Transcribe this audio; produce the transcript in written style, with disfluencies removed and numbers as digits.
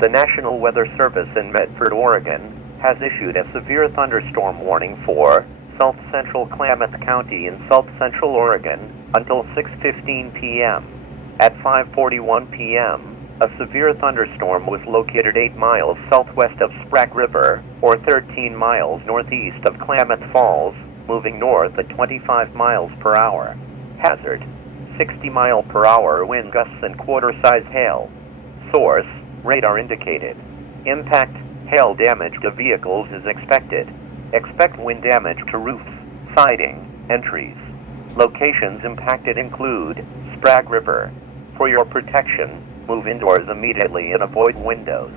The National Weather Service in Medford, Oregon, has issued a severe thunderstorm warning for south-central Klamath County in south-central Oregon until 6:15 p.m. At 5:41 p.m., a severe thunderstorm was located 8 miles southwest of Sprague River, or 13 miles northeast of Klamath Falls, moving north at 25 miles per hour. Hazard: 60-mile-per-hour wind gusts and quarter-size hail. Source: radar indicated. Impact: hail damage to vehicles is expected. Expect wind damage to roofs, siding, and trees. Locations impacted include Sprague River. For your protection, move indoors immediately and avoid windows.